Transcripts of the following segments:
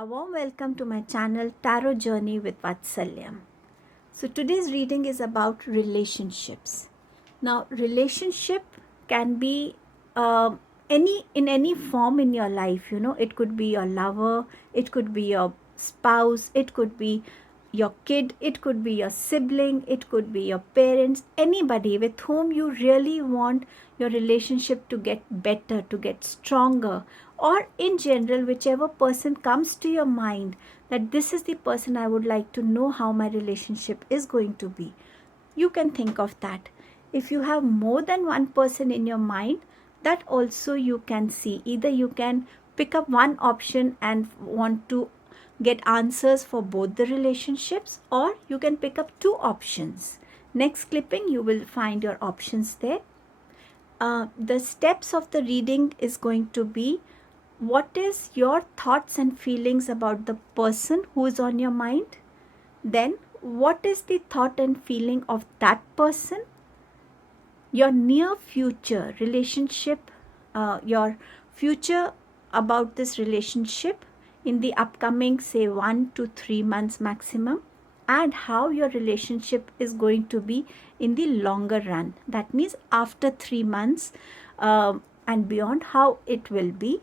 A warm welcome to my channel Tarot Journey with Vatsalyam. So today's reading is about relationships. Now, relationship can be any form in your life. It could be your lover, it could be your spouse, it could be your kid, it could be your sibling, it could be your parents, anybody with whom you really want your relationship to get better, to get stronger, or in general, whichever person comes to your mind that this is the person I would like to know how my relationship is going to be. You can think of that. If you have more than one person in your mind, that also you can see. Either you can pick up one option and want to get answers for both the relationships, or you can pick up two options. Next clipping, you will find your options there. The steps of the reading is going to be: what is your thoughts and feelings about the person who is on your mind? Then, what is the thought and feeling of that person? Your near future relationship, your future about this relationship in the upcoming, say, 1 to 3 months maximum, and how your relationship is going to be in the longer run. That means after 3 months and beyond, how it will be.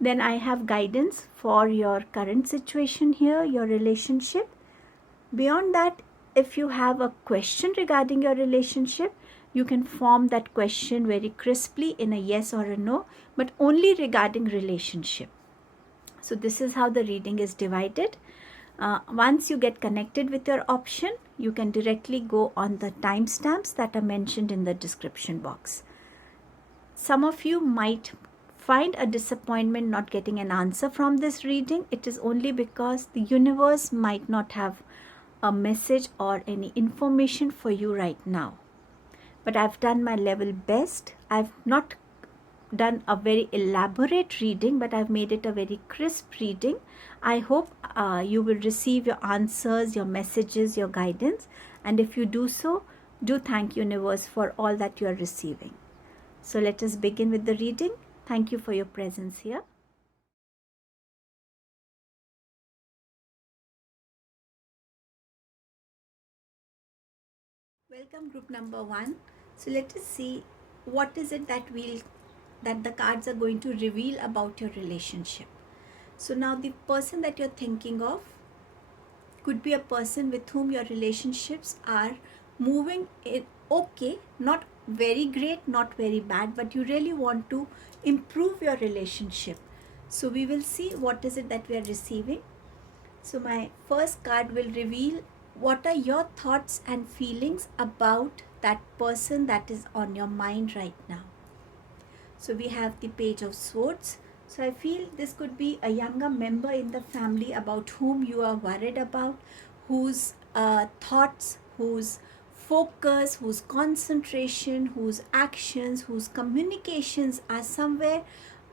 Then I have guidance for your current situation here, your relationship. Beyond that, if you have a question regarding your relationship, you can form that question very crisply in a yes or a no, but only regarding relationship. So this is how the reading is divided. Once you get connected with your option, you can directly go on the timestamps that are mentioned in the description box. Some of you might find a disappointment not getting an answer from this reading. It is only because the universe might not have a message or any information for you right now. But I've done my level best. I've not done a very elaborate reading, but I've made it a very crisp reading. I hope you will receive your answers, your messages, your guidance. And if you do so, do thank universe for all that you are receiving. So let us begin with the reading. Thank you for your presence here. Welcome group number 1. So let us see what is it that the cards are going to reveal about your relationship. So now the person that you're thinking of could be a person with whom your relationships are moving in okay, not very great, not very bad, but you really want to improve your relationship. So we will see what is it that we are receiving. So my first card will reveal what are your thoughts and feelings about that person that is on your mind right now. So we have the Page of Swords. So I feel this could be a younger member in the family about whom you are worried about, whose thoughts, whose focus, whose concentration, whose actions, whose communications are somewhere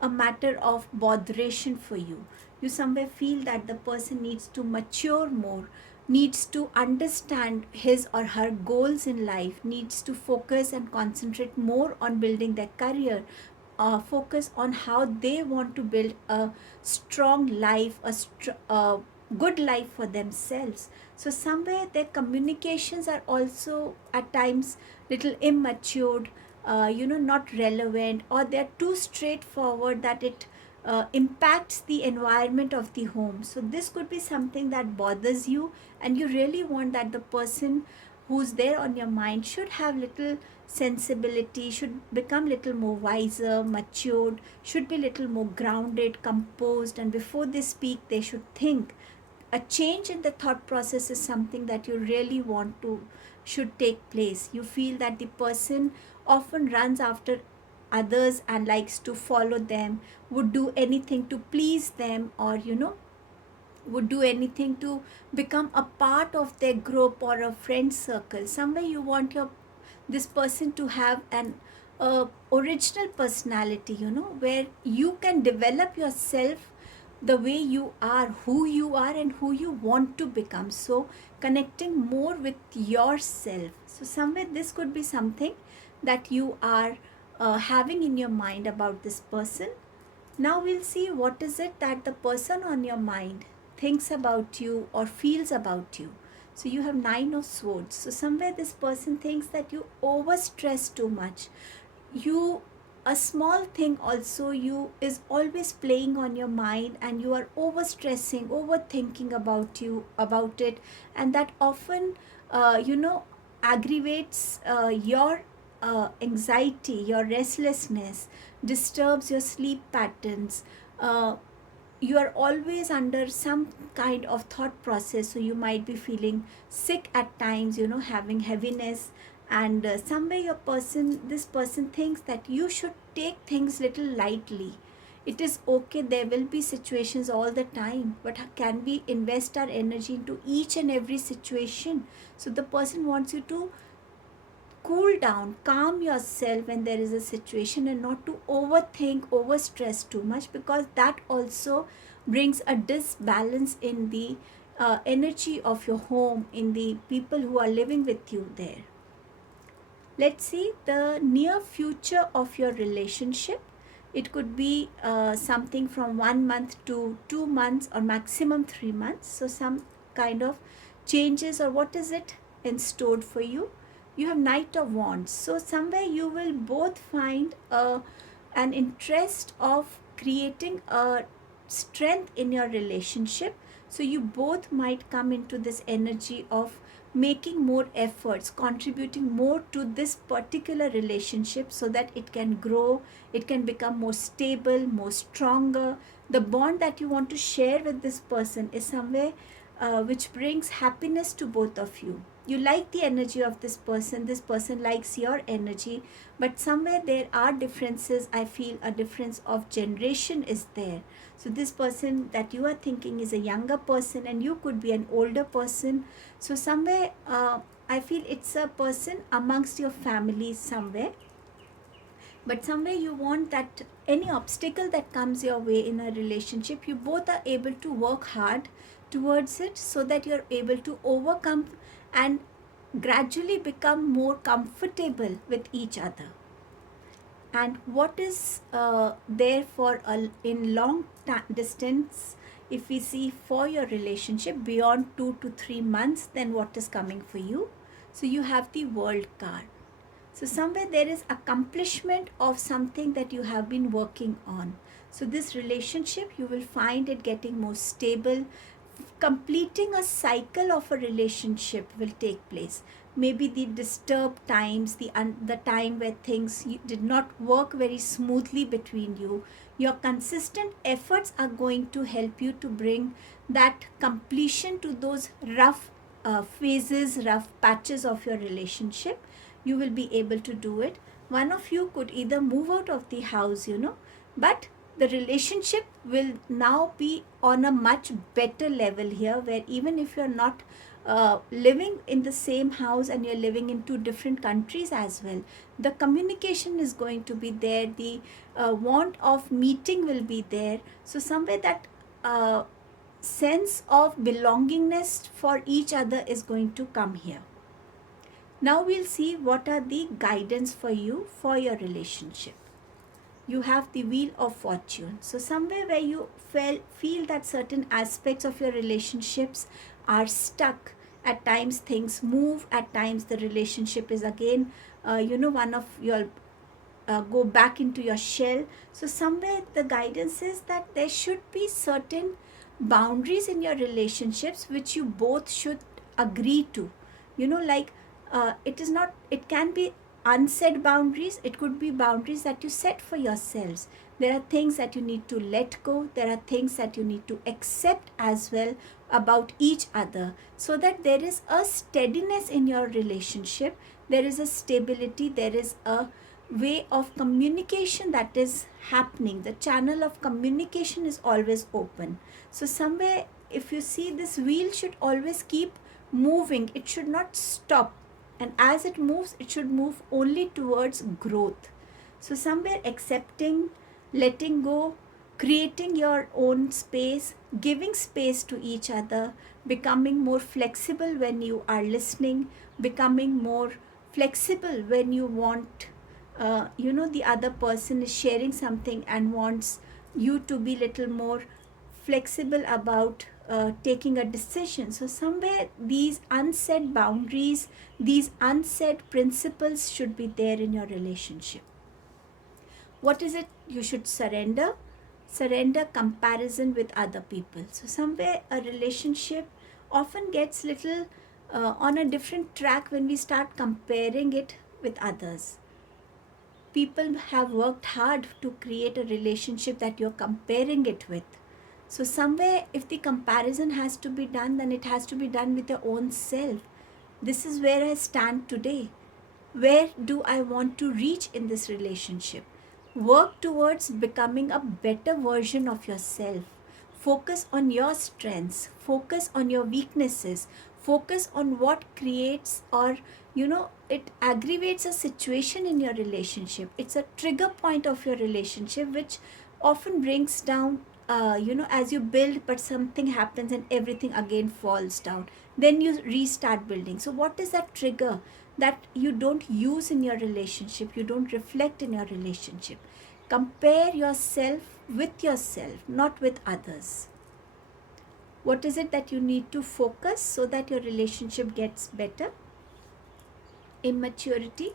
a matter of botheration for you. You somewhere feel that the person needs to mature more, needs to understand his or her goals in life, needs to focus and concentrate more on building their career, focus on how they want to build a strong life, a good life for themselves. So somewhere their communications are also at times little immatured, not relevant, or they're too straightforward that it impacts the environment of the home. So this could be something that bothers you, and you really want that the person who's there on your mind should have little sensibility, should become little more wiser, matured, should be little more grounded, composed, and before they speak they should think. A change in the thought process is something that you really want to should take place. You feel that the person often runs after others and likes to follow them, would do anything to please them, or would do anything to become a part of their group or a friend circle. Somewhere you want this person to have an original personality, where you can develop yourself the way you are, who you are, and who you want to become. So connecting more with yourself. So somewhere this could be something that you are having in your mind about this person. Now we'll see what is it that the person on your mind thinks about you or feels about you. So you have 9 of swords. So somewhere this person thinks that you overstress too much. You, a small thing also you is always playing on your mind, and you are overstressing, overthinking about it, and that often aggravates your anxiety, your restlessness, disturbs your sleep patterns. You are always under some kind of thought process, so you might be feeling sick at times, having heaviness. And somewhere this person thinks that you should take things little lightly. It is okay, there will be situations all the time, but can we invest our energy into each and every situation? So the person wants you to cool down, calm yourself when there is a situation, and not to overthink, overstress too much, because that also brings a disbalance in the energy of your home, in the people who are living with you there. Let's see the near future of your relationship. It could be something from 1 month to 2 months, or maximum 3 months. So some kind of changes, or what is it in store for you? You have Knight of Wands. So somewhere you will both find an interest of creating a strength in your relationship. So you both might come into this energy of making more efforts, contributing more to this particular relationship, so that it can grow, it can become more stable, more stronger. The bond that you want to share with this person is somewhere which brings happiness to both of you. You like the energy of this person likes your energy, but somewhere there are differences. I feel a difference of generation is there. So this person that you are thinking is a younger person, and you could be an older person. So somewhere I feel it's a person amongst your family somewhere, but somewhere you want that any obstacle that comes your way in a relationship, you both are able to work hard towards it, so that you're able to overcome and gradually become more comfortable with each other. And what is there for in long distance, if we see for your relationship beyond 2 to 3 months, then what is coming for you? So you have the World card. So somewhere there is accomplishment of something that you have been working on. So this relationship, you will find it getting more stable. Completing a cycle of a relationship will take place. Maybe the disturbed times, the time where things did not work very smoothly between you, your consistent efforts are going to help you to bring that completion to those rough phases, rough patches of your relationship. You will be able to do it. One of you could either move out of the house, but the relationship will now be on a much better level here, where even if you're not living in the same house and you're living in 2 different countries as well, the communication is going to be there, the want of meeting will be there. So somewhere that sense of belongingness for each other is going to come here. Now we'll see what are the guidance for you for your relationship. You have the Wheel of Fortune. So somewhere where you feel that certain aspects of your relationships are stuck. At times things move. At times the relationship is again, one of your go back into your shell. So somewhere the guidance is that there should be certain boundaries in your relationships which you both should agree to. Like it can be unsaid boundaries. It could be boundaries that you set for yourselves. There are things that you need to let go. There are things that you need to accept as well about each other, so that there is a steadiness in your relationship. There is a stability. There is a way of communication that is happening. The channel of communication is always open. So somewhere, if you see, this wheel should always keep moving. It should not stop. And as it moves, it should move only towards growth. So somewhere accepting, letting go, creating your own space, giving space to each other, becoming more flexible when you are listening, becoming more flexible when you want, the other person is sharing something and wants you to be little more flexible about taking a decision. So somewhere these unsaid boundaries, these unsaid principles should be there in your relationship. What is it you should surrender? Surrender comparison with other people. So somewhere a relationship often gets little on a different track when we start comparing it with others. People have worked hard to create a relationship that you're comparing it with. So somewhere if the comparison has to be done, then it has to be done with your own self. This is where I stand today. Where do I want to reach in this relationship? Work towards becoming a better version of yourself. Focus on your strengths, focus on your weaknesses, focus on what creates or it aggravates a situation in your relationship. It's a trigger point of your relationship which often brings down as you build, but something happens and everything again falls down. Then you restart building. So what is that trigger that you don't use in your relationship, you don't reflect in your relationship? Compare yourself with yourself, not with others. What is it that you need to focus so that your relationship gets better? Immaturity,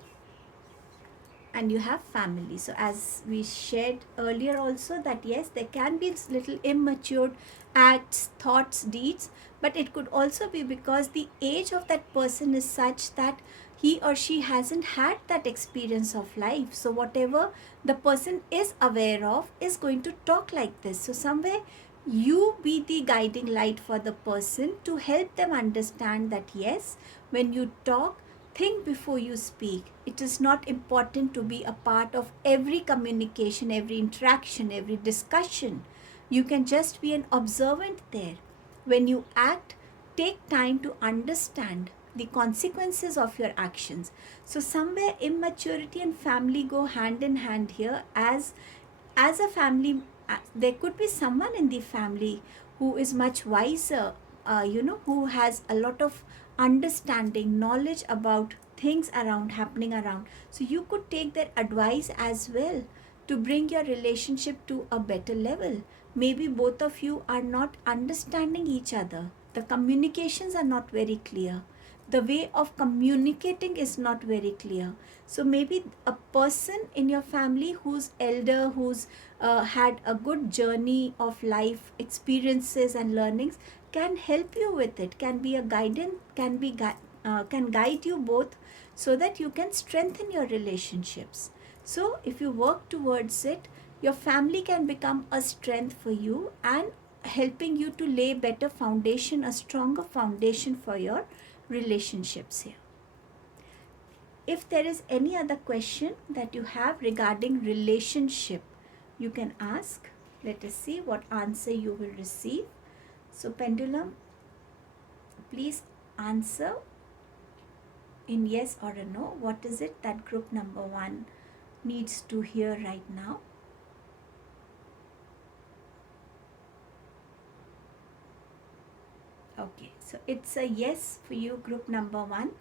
and you have family. So as we shared earlier also, that yes, there can be little immature acts, thoughts, deeds, but it could also be because the age of that person is such that he or she hasn't had that experience of life. So whatever the person is aware of is going to talk like this. So somewhere you be the guiding light for the person to help them understand that yes, when you talk, think before you speak. It is not important to be a part of every communication, every interaction, every discussion. You can just be an observant there. When you act, take time to understand the consequences of your actions. So somewhere immaturity and family go hand in hand here. As a family, there could be someone in the family who is much wiser, who has a lot of understanding, knowledge about things around, happening around. So you could take their advice as well to bring your relationship to a better level. Maybe both of you are not understanding each other. The communications are not very clear. The way of communicating is not very clear. So maybe a person in your family who's elder, who's had a good journey of life experiences and learnings can help you with it, can be a guidance, can guide you both so that you can strengthen your relationships. So if you work towards it, your family can become a strength for you and helping you to lay better foundation, a stronger foundation for your relationships here. If there is any other question that you have regarding relationship, you can ask. Let us see what answer you will receive. So pendulum, please answer in yes or a no. What is it that group number 1 needs to hear right now? Okay, so it's a yes for you, group number 1.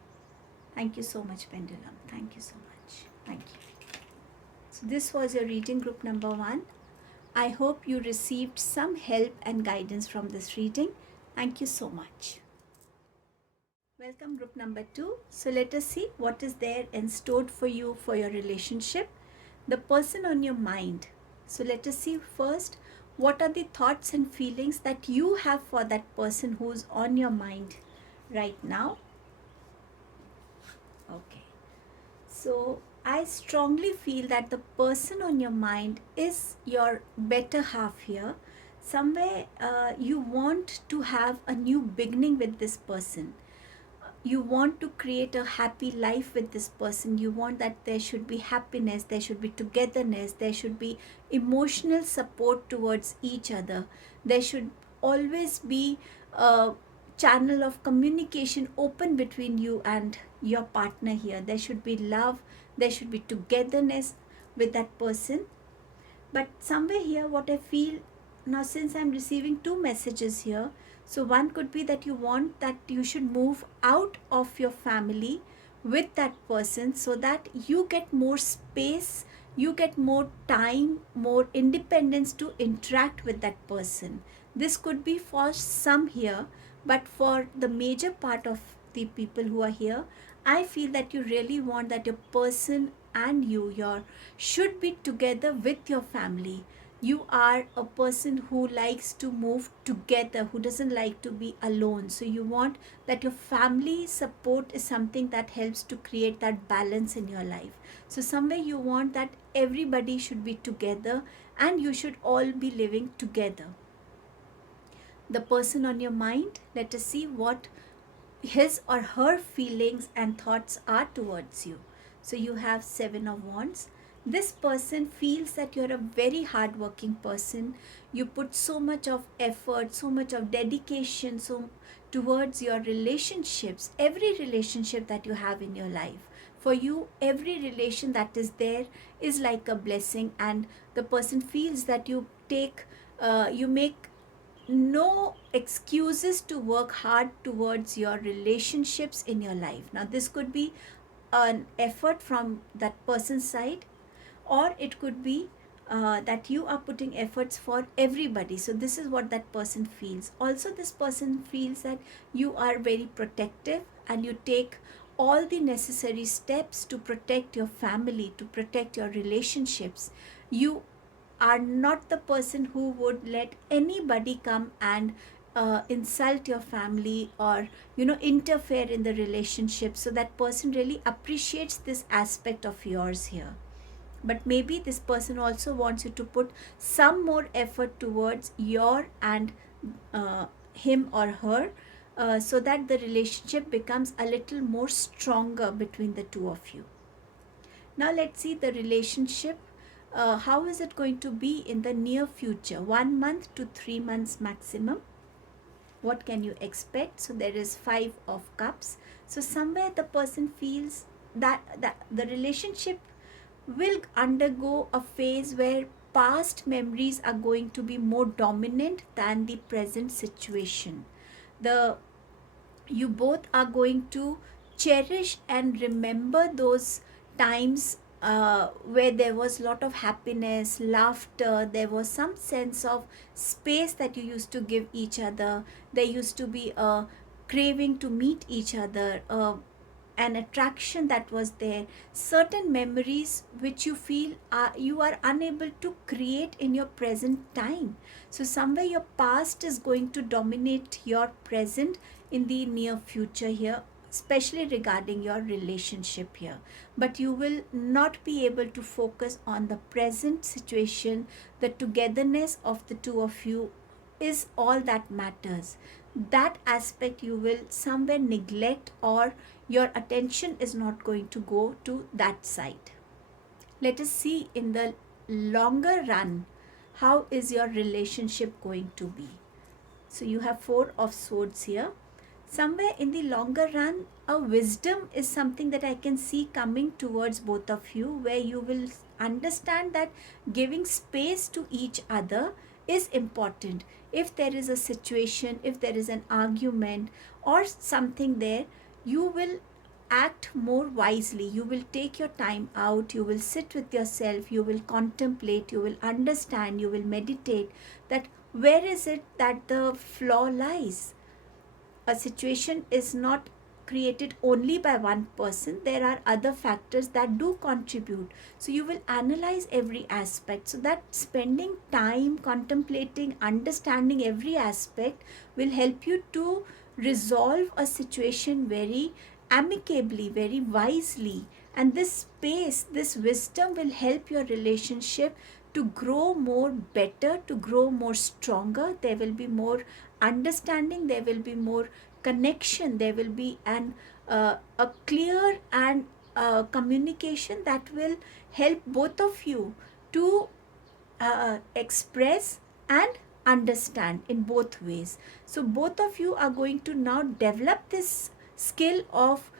Thank you so much, pendulum. Thank you so much. Thank you. So this was your reading, group number 1. I hope you received some help and guidance from this reading. Thank you so much. Welcome, group number 2. So let us see what is there and stored for you for your relationship. The person on your mind. So let us see first, what are the thoughts and feelings that you have for that person who's on your mind right now? Okay. So I strongly feel that the person on your mind is your better half here. Somewhere you want to have a new beginning with this person. You want to create a happy life with this person. You want that there should be happiness, there should be togetherness, there should be emotional support towards each other. There should always be a channel of communication open between you and your partner here. There should be love, there should be togetherness with that person. But somewhere here, what I feel now, since I'm receiving 2 messages here, so one could be that you want that you should move out of your family with that person so that you get more space you get more time, more independence to interact with that person. This could be for some here, but for the major part of the people who are here, I feel that you really want that your person and your should be together with your family. You are a person who likes to move together, who doesn't like to be alone. So you want that your family support is something that helps to create that balance in your life. So somewhere you want that everybody should be together and you should all be living together. The person on your mind, let us see what his or her feelings and thoughts are towards you. So you have Seven of Wands. This person feels that you're a very hardworking person. You put so much of effort, so much of dedication towards your relationships, every relationship that you have in your life. For you, every relation that is there is like a blessing, and the person feels that you make no excuses to work hard towards your relationships in your life. Now, this could be an effort from that person's side, or it could be that you are putting efforts for everybody. So, this is what that person feels. Also, this person feels that you are very protective and you take all the necessary steps to protect your family, to protect your relationships. You are not the person who would let anybody come and insult your family or interfere in the relationship. So that person really appreciates this aspect of yours here. But maybe this person also wants you to put some more effort towards your and him or her, so that the relationship becomes a little more stronger between the two of you. Now let's see the relationship. How is it going to be in the near future? 1 month to 3 months maximum. What can you expect? So there is Five of Cups. So somewhere the person feels that the relationship will undergo a phase where past memories are going to be more dominant than the present situation. The You both are going to cherish and remember those times where there was a lot of happiness, laughter, there was some sense of space that you used to give each other. There used to be a craving to meet each other, an attraction that was there, certain memories which you feel you are unable to create in your present time. So somewhere your past is going to dominate your present in the near future here, especially regarding your relationship here. But you will not be able to focus on the present situation. The togetherness of the two of you is all that matters. That aspect you will somewhere neglect, or your attention is not going to go to that side. Let us see in the longer run, how is your relationship going to be? So you have Four of Swords here. Somewhere in the longer run, a wisdom is something that I can see coming towards both of you, where you will understand that giving space to each other is important. If there is a situation, if there is an argument or something there, you will act more wisely. You will take your time out, you will sit with yourself, you will contemplate, you will understand, you will meditate that where is it that the flaw lies. A situation is not created only by one person. There are other factors that do contribute. So you will analyze every aspect, so that spending time contemplating, understanding every aspect will help you to resolve a situation very amicably, very wisely. And this space, this wisdom will help your relationship to grow more better, to grow more stronger. There will be more understanding, there will be more connection, there will be a clear and communication that will help both of you to express and understand in both ways. So both of you are going to now develop this skill of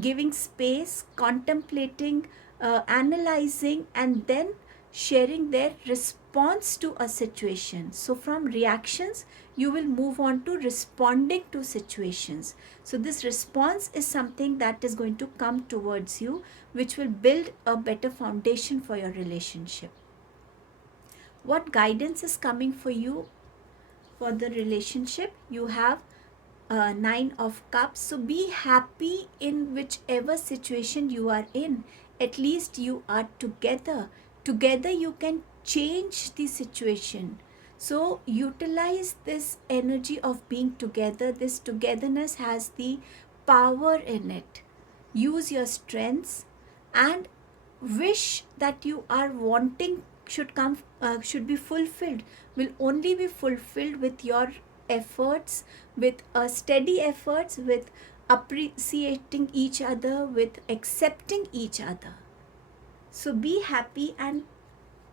giving space, contemplating, analyzing, and then sharing their response to a situation. So from reactions, you will move on to responding to situations. So this response is something that is going to come towards you, which will build a better foundation for your relationship. What guidance is coming for you for the relationship? You have Nine of Cups. So be happy in whichever situation you are in. At least you are together. Together you can change the situation. So utilize this energy of being together. This togetherness has the power in it. Use your strengths and wish that you are wanting should be fulfilled, will only be fulfilled with your efforts, with steady efforts, with appreciating each other, with accepting each other. So be happy and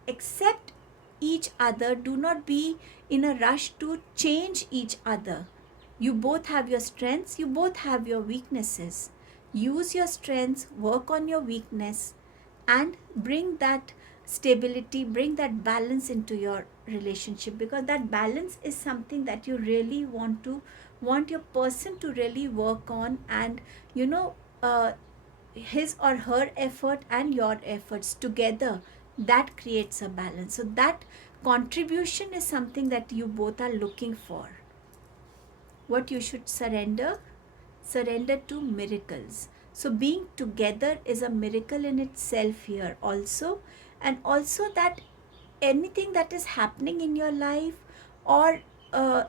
accept each other. Do not be in a rush to change each other. You both have your strengths, you both have your weaknesses. Use your strengths, work on your weakness, and bring that stability, bring that balance into your relationship, because that balance is something that you really want your person to really work on. And his or her effort and your efforts together, that creates a balance. So that contribution is something that you both are looking for. What you should surrender to miracles. So being together is a miracle in itself here also. And also that anything that is happening in your life, or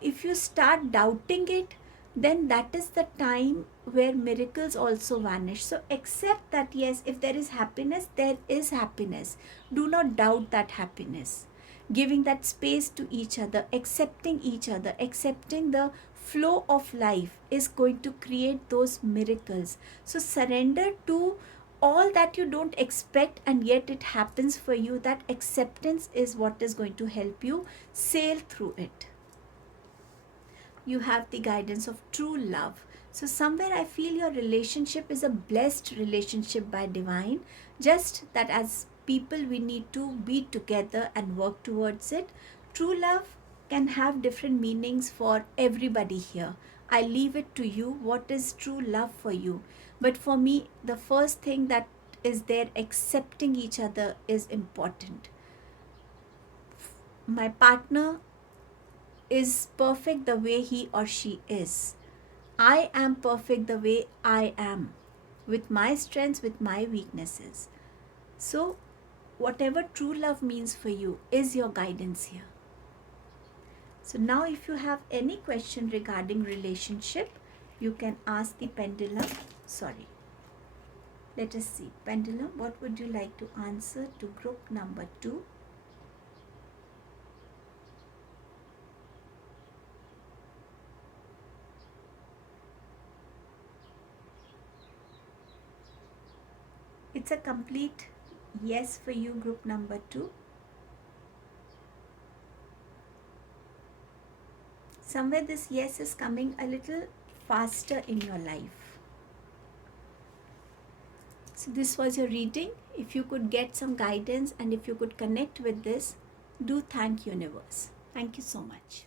if you start doubting it, then that is the time where miracles also vanish. So accept that yes, if there is happiness, there is happiness. Do not doubt that happiness. Giving that space to each other, accepting each other, accepting the flow of life is going to create those miracles. So surrender to all that you don't expect and yet it happens for you. That acceptance is what is going to help you sail through it. You have the guidance of true love. So somewhere I feel your relationship is a blessed relationship by divine. Just that as people we need to be together and work towards it. True love can have different meanings for everybody here. I leave it to you. What is true love for you? But for me, the first thing that is there, accepting each other, is important. My partner is perfect the way he or she is. I am perfect the way I am, with my strengths, with my weaknesses. So, whatever true love means for you is your guidance here. So now if you have any question regarding relationship, you can ask the pendulum. Sorry. Let us see. Pendulum, what would you like to answer to group number 2? It's a complete yes for you, group number 2. Somewhere this yes is coming a little faster in your life. So this was your reading. If you could get some guidance and if you could connect with this, do thank universe. Thank you so much.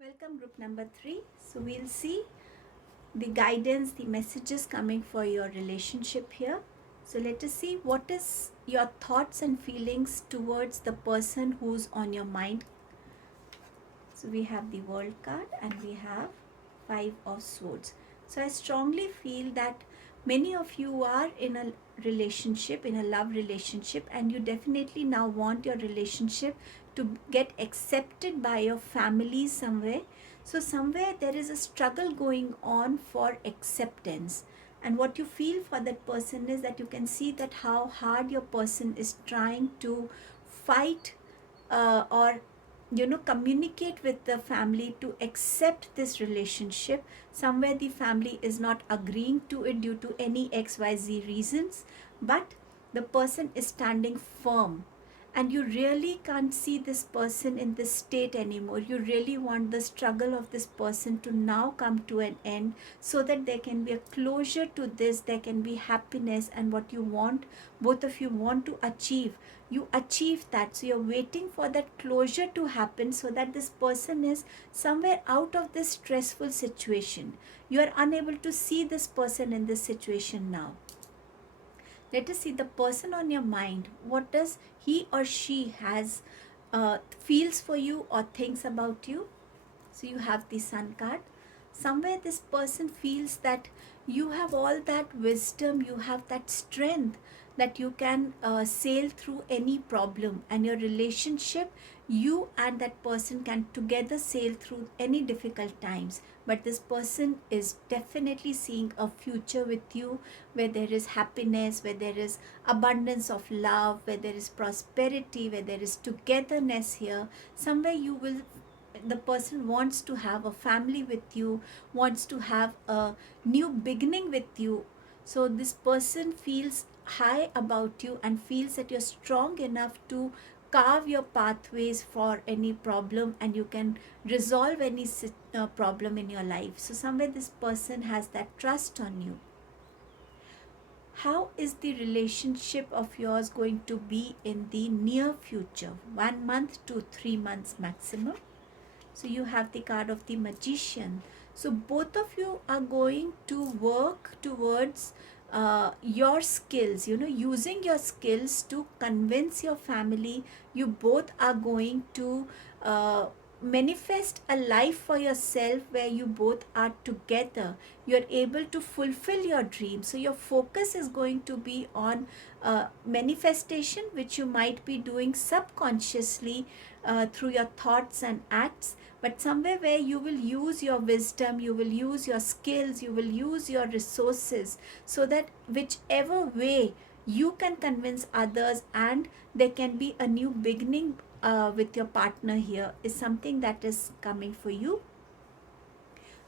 Welcome group number 3. So we'll see the guidance, the messages coming for your relationship here. So let us see what is your thoughts and feelings towards the person who's on your mind. So we have the World card and we have 5 of Swords. So I strongly feel that many of you are in a relationship, in a love relationship, and you definitely now want your relationship to get accepted by your family somewhere. So somewhere there is a struggle going on for acceptance. And what you feel for that person is that you can see that how hard your person is trying to fight or communicate with the family to accept this relationship. Somewhere the family is not agreeing to it due to any XYZ reasons, but the person is standing firm. And you really can't see this person in this state anymore. You really want the struggle of this person to now come to an end so that there can be a closure to this, there can be happiness, and what you want, both of you want to achieve. you achieve that. So you're waiting for that closure to happen so that this person is somewhere out of this stressful situation. You are unable to see this person in this situation now. Let us see the person on your mind. What does he or she has feels for you or thinks about you? So you have the Sun card. Somewhere this person feels that you have all that wisdom, you have that strength, that you can sail through any problem, and your relationship, you and that person can together sail through any difficult times. But this person is definitely seeing a future with you, where there is happiness, where there is abundance of love, where there is prosperity, where there is togetherness here. Somewhere you will, the person wants to have a family with you, wants to have a new beginning with you. So this person feels high about you and feels that you're strong enough to carve your pathways for any problem, and you can resolve any problem in your life. So somewhere this person has that trust on you. How is the relationship of yours going to be in the near future? 1 month to 3 months maximum. So you have the card of the Magician. So both of you are going to work towards your skills, using your skills to convince your family. You both are going to manifest a life for yourself where you both are together. You're able to fulfill your dreams. So your focus is going to be on manifestation, which you might be doing subconsciously through your thoughts and acts. But somewhere where you will use your wisdom, you will use your skills, you will use your resources, so that whichever way you can convince others and there can be a new beginning with your partner here, is something that is coming for you.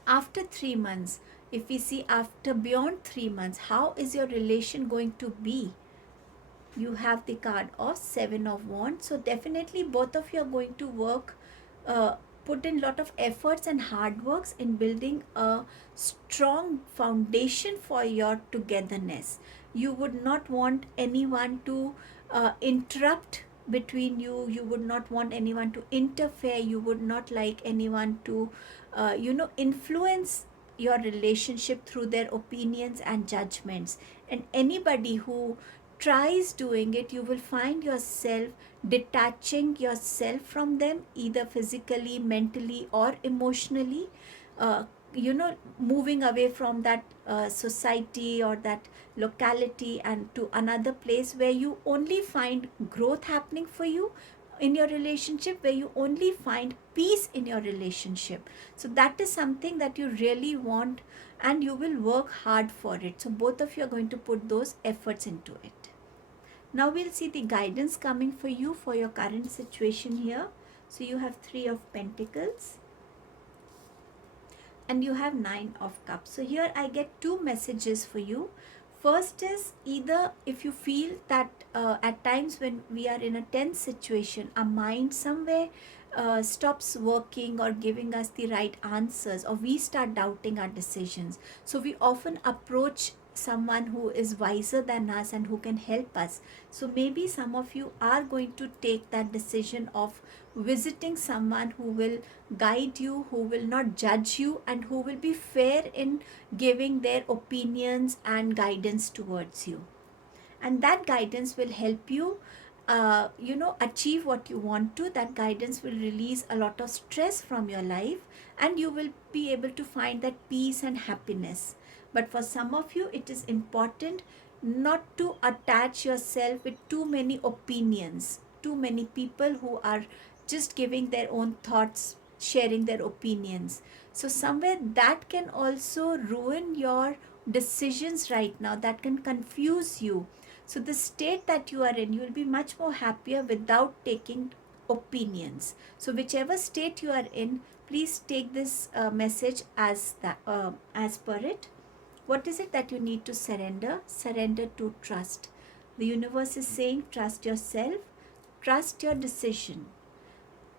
After 3 months, if we see after beyond 3 months, how is your relation going to be? You have the card of Seven of Wands. So definitely both of you are going to work, put in lot of efforts and hard works in building a strong foundation for your togetherness. You would not want anyone to interrupt between you. You would not want anyone to interfere. You would not like anyone to influence your relationship through their opinions and judgments. And anybody who tries doing it, you will find yourself detaching yourself from them, either physically, mentally, or emotionally. uh, Moving away from that society or that locality and to another place where you only find growth happening for you in your relationship, where you only find peace in your relationship. So that is something that you really want, and you will work hard for it. So both of you are going to put those efforts into it. Now we'll see the guidance coming for you for your current situation here. So you have Three of Pentacles and you have Nine of Cups. So here I get two messages for you. First is, either if you feel that at times when we are in a tense situation, our mind somewhere stops working or giving us the right answers, or we start doubting our decisions. So we often approach someone who is wiser than us and who can help us. So maybe some of you are going to take that decision of visiting someone who will guide you, who will not judge you, and who will be fair in giving their opinions and guidance towards you. And that guidance will help you achieve what you want to. That guidance will release a lot of stress from your life, and you will be able to find that peace and happiness. But for some of you, it is important not to attach yourself with too many opinions, too many people who are just giving their own thoughts, sharing their opinions. So somewhere that can also ruin your decisions right now, that can confuse you. So the state that you are in, you will be much more happier without taking opinions. So whichever state you are in, please take this message as per it. What is it that you need to surrender? Surrender to trust. The universe is saying, trust yourself, trust your decision.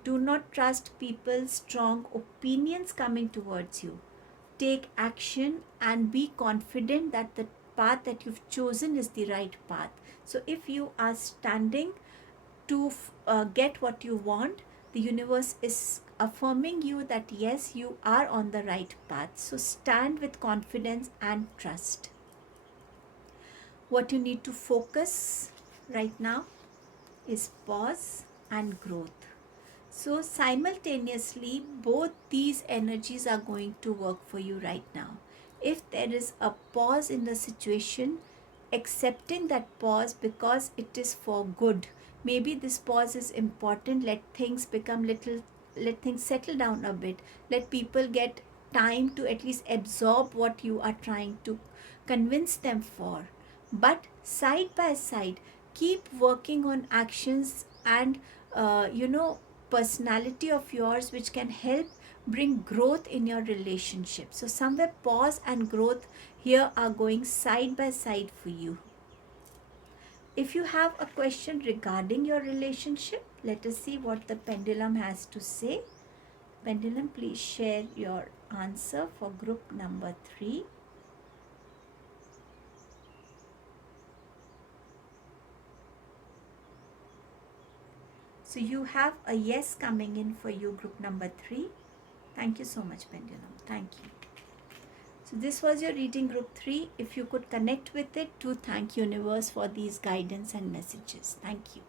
Do not trust people's strong opinions coming towards you. Take action and be confident that the path that you've chosen is the right path. So if you are standing to get what you want. The universe is affirming you that yes, you are on the right path. So stand with confidence and trust. What you need to focus right now is pause and growth. So simultaneously, both these energies are going to work for you right now. If there is a pause in the situation, accepting that pause because it is for good. Maybe this pause is important. Let things settle down a bit. Let people get time to at least absorb what you are trying to convince them for. But side by side, keep working on actions and personality of yours which can help bring growth in your relationship. So somewhere pause and growth here are going side by side for you. If you have a question regarding your relationship, let us see what the pendulum has to say. Pendulum, please share your answer for group number 3. So you have a yes coming in for you, group number 3. Thank you so much, pendulum. Thank you. So this was your reading, group 3. If you could connect with it, to thank universe for these guidance and messages. Thank you.